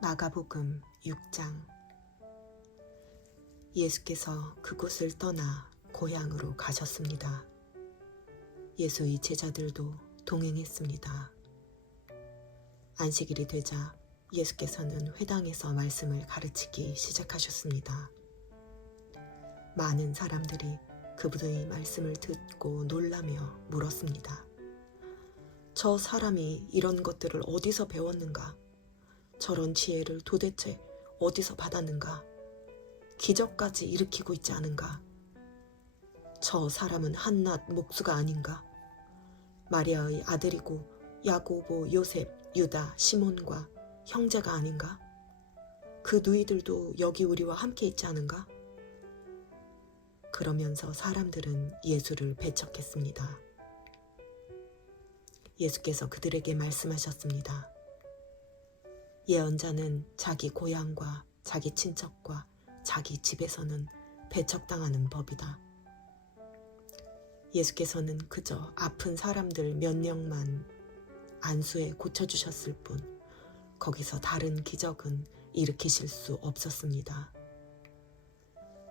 마가복음 6장. 예수께서 그곳을 떠나 고향으로 가셨습니다. 예수의 제자들도 동행했습니다. 안식일이 되자 예수께서는 회당에서 말씀을 가르치기 시작하셨습니다. 많은 사람들이 그분의 말씀을 듣고 놀라며 물었습니다. 저 사람이 이런 것들을 어디서 배웠는가? 저런 지혜를 도대체 어디서 받았는가? 기적까지 일으키고 있지 않은가? 저 사람은 한낱 목수가 아닌가? 마리아의 아들이고 야고보, 요셉, 유다, 시몬과 형제가 아닌가? 그 누이들도 여기 우리와 함께 있지 않은가? 그러면서 사람들은 예수를 배척했습니다. 예수께서 그들에게 말씀하셨습니다. 예언자는 자기 고향과 자기 친척과 자기 집에서는 배척당하는 법이다. 예수께서는 그저 아픈 사람들 몇 명만 안수해 고쳐주셨을 뿐 거기서 다른 기적은 일으키실 수 없었습니다.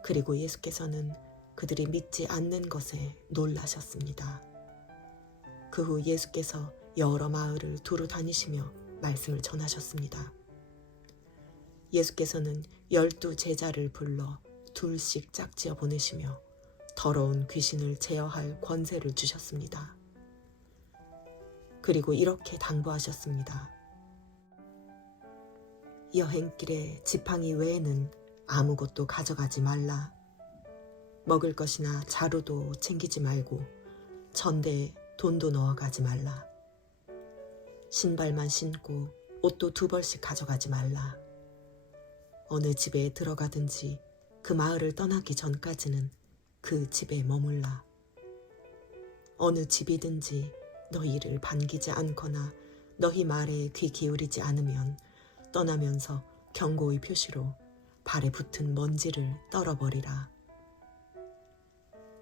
그리고 예수께서는 그들이 믿지 않는 것에 놀라셨습니다. 그 후 예수께서 여러 마을을 두루 다니시며 말씀을 전하셨습니다. 예수께서는 12 제자를 불러 둘씩 짝지어 보내시며 더러운 귀신을 제어할 권세를 주셨습니다. 그리고 이렇게 당부하셨습니다. 여행길에 지팡이 외에는 아무것도 가져가지 말라. 먹을 것이나 자루도 챙기지 말고 전대에 돈도 넣어가지 말라. 신발만 신고 옷도 2벌씩 가져가지 말라. 어느 집에 들어가든지 그 마을을 떠나기 전까지는 그 집에 머물라. 어느 집이든지 너희를 반기지 않거나 너희 말에 귀 기울이지 않으면 떠나면서 경고의 표시로 발에 붙은 먼지를 떨어버리라.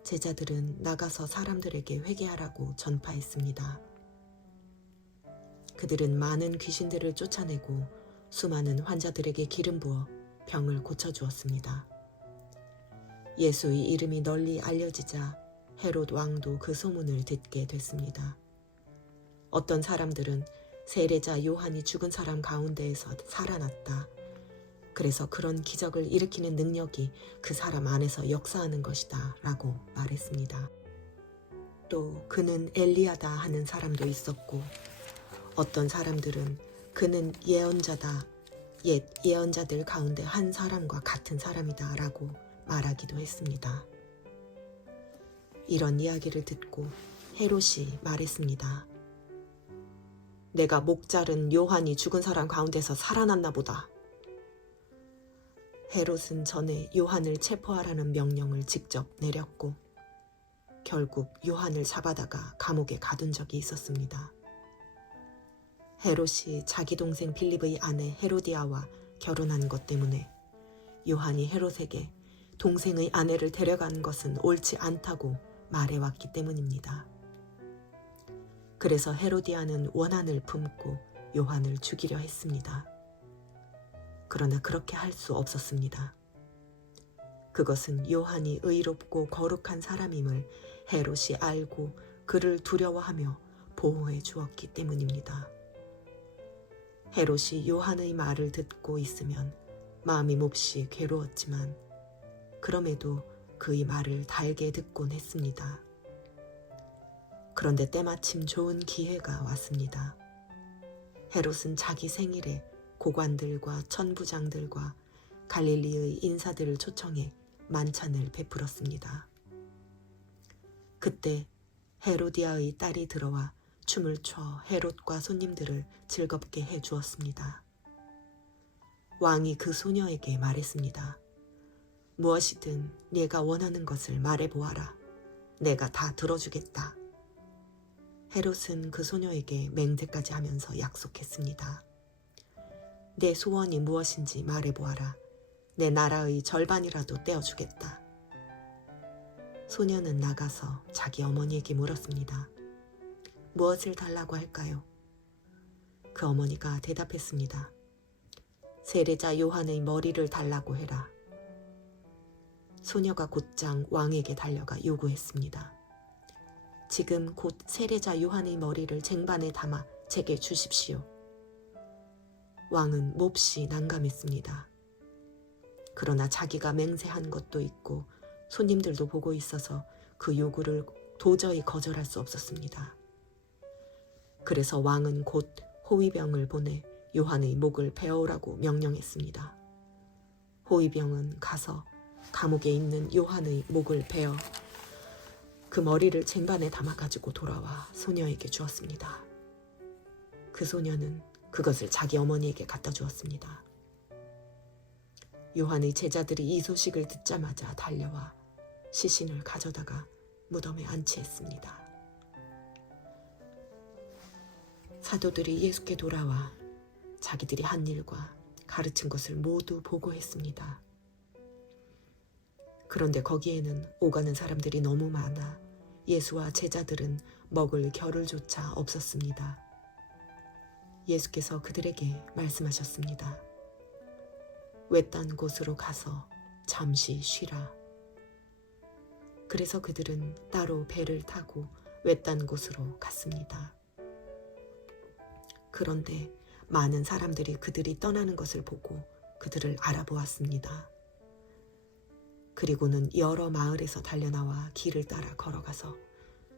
제자들은 나가서 사람들에게 회개하라고 전파했습니다. 그들은 많은 귀신들을 쫓아내고 수많은 환자들에게 기름 부어 병을 고쳐주었습니다. 예수의 이름이 널리 알려지자 헤롯 왕도 그 소문을 듣게 됐습니다. 어떤 사람들은 세례자 요한이 죽은 사람 가운데에서 살아났다. 그래서 그런 기적을 일으키는 능력이 그 사람 안에서 역사하는 것이다 라고 말했습니다. 또 그는 엘리야다 하는 사람도 있었고 어떤 사람들은 그는 예언자다, 옛 예언자들 가운데 한 사람과 같은 사람이다 라고 말하기도 했습니다. 이런 이야기를 듣고 헤롯이 말했습니다. 내가 목 자른 요한이 죽은 사람 가운데서 살아났나 보다. 헤롯은 전에 요한을 체포하라는 명령을 직접 내렸고 결국 요한을 잡아다가 감옥에 가둔 적이 있었습니다. 헤롯이 자기 동생 빌립의 아내 헤로디아와 결혼한 것 때문에 요한이 헤롯에게 동생의 아내를 데려가는 것은 옳지 않다고 말해왔기 때문입니다. 그래서 헤로디아는 원한을 품고 요한을 죽이려 했습니다. 그러나 그렇게 할 수 없었습니다. 그것은 요한이 의롭고 거룩한 사람임을 헤롯이 알고 그를 두려워하며 보호해 주었기 때문입니다. 헤롯이 요한의 말을 듣고 있으면 마음이 몹시 괴로웠지만 그럼에도 그의 말을 달게 듣곤 했습니다. 그런데 때마침 좋은 기회가 왔습니다. 헤롯은 자기 생일에 고관들과 천부장들과 갈릴리의 인사들을 초청해 만찬을 베풀었습니다. 그때 헤로디아의 딸이 들어와 춤을 춰 헤롯과 손님들을 즐겁게 해 주었습니다. 왕이 그 소녀에게 말했습니다. 무엇이든 네가 원하는 것을 말해보아라. 내가 다 들어주겠다. 헤롯은 그 소녀에게 맹세까지 하면서 약속했습니다. 내 소원이 무엇인지 말해보아라. 내 나라의 절반이라도 떼어주겠다. 소녀는 나가서 자기 어머니에게 물었습니다. 무엇을 달라고 할까요? 그 어머니가 대답했습니다. 세례자 요한의 머리를 달라고 해라. 소녀가 곧장 왕에게 달려가 요구했습니다. 지금 곧 세례자 요한의 머리를 쟁반에 담아 제게 주십시오. 왕은 몹시 난감했습니다. 그러나 자기가 맹세한 것도 있고 손님들도 보고 있어서 그 요구를 도저히 거절할 수 없었습니다. 그래서 왕은 곧 호위병을 보내 요한의 목을 베어오라고 명령했습니다. 호위병은 가서 감옥에 있는 요한의 목을 베어 그 머리를 쟁반에 담아가지고 돌아와 소녀에게 주었습니다. 그 소녀는 그것을 자기 어머니에게 갖다 주었습니다. 요한의 제자들이 이 소식을 듣자마자 달려와 시신을 가져다가 무덤에 안치했습니다. 사도들이 예수께 돌아와 자기들이 한 일과 가르친 것을 모두 보고했습니다. 그런데 거기에는 오가는 사람들이 너무 많아 예수와 제자들은 먹을 겨를조차 없었습니다. 예수께서 그들에게 말씀하셨습니다. 외딴 곳으로 가서 잠시 쉬라. 그래서 그들은 따로 배를 타고 외딴 곳으로 갔습니다. 그런데 많은 사람들이 그들이 떠나는 것을 보고 그들을 알아보았습니다. 그리고는 여러 마을에서 달려나와 길을 따라 걸어가서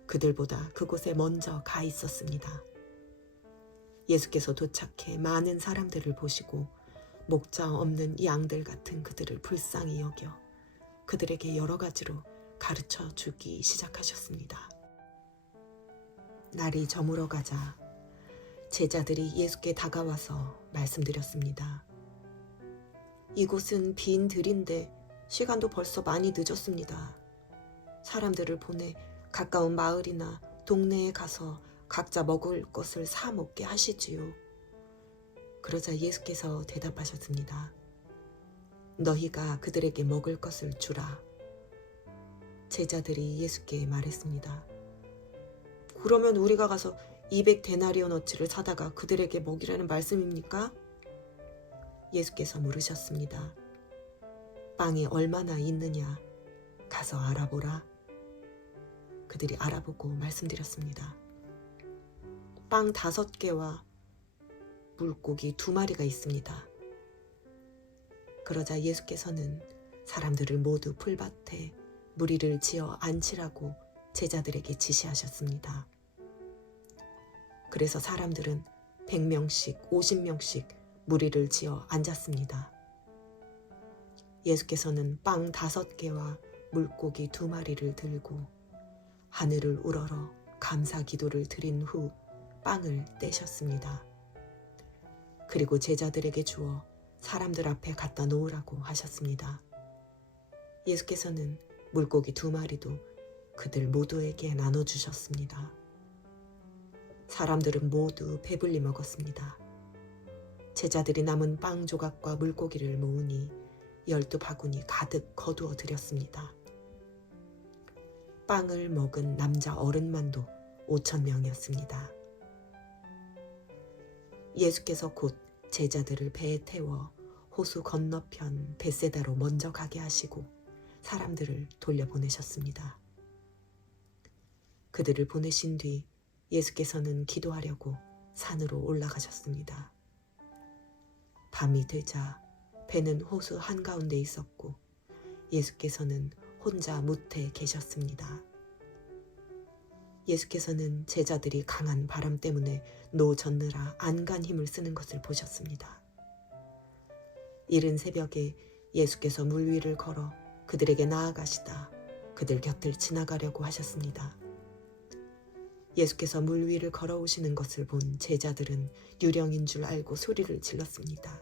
그들보다 그곳에 먼저 가 있었습니다. 예수께서 도착해 많은 사람들을 보시고 목자 없는 양들 같은 그들을 불쌍히 여겨 그들에게 여러 가지로 가르쳐 주기 시작하셨습니다. 날이 저물어 가자 제자들이 예수께 다가와서 말씀드렸습니다. 이곳은 빈 들인데 시간도 벌써 많이 늦었습니다. 사람들을 보내 가까운 마을이나 동네에 가서 각자 먹을 것을 사 먹게 하시지요. 그러자 예수께서 대답하셨습니다. 너희가 그들에게 먹을 것을 주라. 제자들이 예수께 말했습니다. 그러면 우리가 가서 200데나리온어치를 사다가 그들에게 먹이라는 말씀입니까? 예수께서 물으셨습니다. 빵이 얼마나 있느냐? 가서 알아보라. 그들이 알아보고 말씀드렸습니다. 빵 5개와 물고기 2마리가 있습니다. 그러자 예수께서는 사람들을 모두 풀밭에 무리를 지어 앉히라고 제자들에게 지시하셨습니다. 그래서 사람들은 100명씩 50명씩 무리를 지어 앉았습니다. 예수께서는 빵 5개와 물고기 2마리를 들고 하늘을 우러러 감사 기도를 드린 후 빵을 떼셨습니다. 그리고 제자들에게 주어 사람들 앞에 갖다 놓으라고 하셨습니다. 예수께서는 물고기 2마리도 그들 모두에게 나눠주셨습니다. 사람들은 모두 배불리 먹었습니다. 제자들이 남은 빵 조각과 물고기를 모으니 12바구니 가득 거두어 드렸습니다. 빵을 먹은 남자 어른만도 5,000명이었습니다. 예수께서 곧 제자들을 배에 태워 호수 건너편 벳세다로 먼저 가게 하시고 사람들을 돌려보내셨습니다. 그들을 보내신 뒤 예수께서는 기도하려고 산으로 올라가셨습니다. 밤이 되자 배는 호수 한가운데 있었고 예수께서는 혼자 무태 계셨습니다. 예수께서는 제자들이 강한 바람 때문에 노젓느라 안간 힘을 쓰는 것을 보셨습니다. 이른 새벽에 예수께서 물 위를 걸어 그들에게 나아가시다 그들 곁을 지나가려고 하셨습니다. 예수께서 물 위를 걸어오시는 것을 본 제자들은 유령인 줄 알고 소리를 질렀습니다.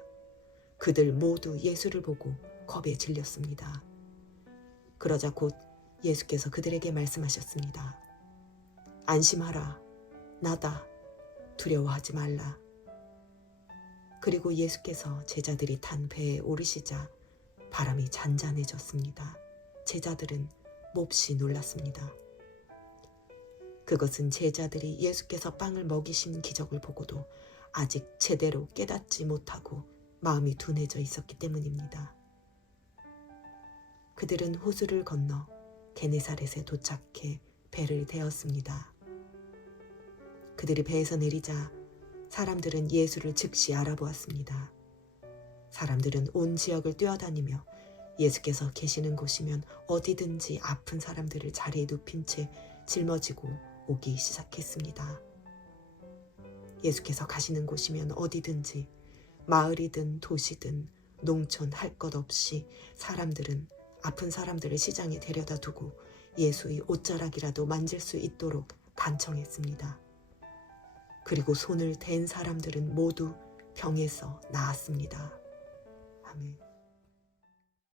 그들 모두 예수를 보고 겁에 질렸습니다. 그러자 곧 예수께서 그들에게 말씀하셨습니다. 안심하라. 나다. 두려워하지 말라. 그리고 예수께서 제자들이 탄 배에 오르시자 바람이 잔잔해졌습니다. 제자들은 몹시 놀랐습니다. 그것은 제자들이 예수께서 빵을 먹이신 기적을 보고도 아직 제대로 깨닫지 못하고 마음이 둔해져 있었기 때문입니다. 그들은 호수를 건너 게네사렛에 도착해 배를 대었습니다. 그들이 배에서 내리자 사람들은 예수를 즉시 알아보았습니다. 사람들은 온 지역을 뛰어다니며 예수께서 계시는 곳이면 어디든지 아픈 사람들을 자리에 눕힌 채 짊어지고 오기 시작했습니다. 예수께서 가시는 곳이면 어디든지 마을이든 도시든 농촌 할 것 없이 사람들은 아픈 사람들을 시장에 데려다 두고 예수의 옷자락이라도 만질 수 있도록 간청했습니다. 그리고 손을 댄 사람들은 모두 병에서 나았습니다. 아멘.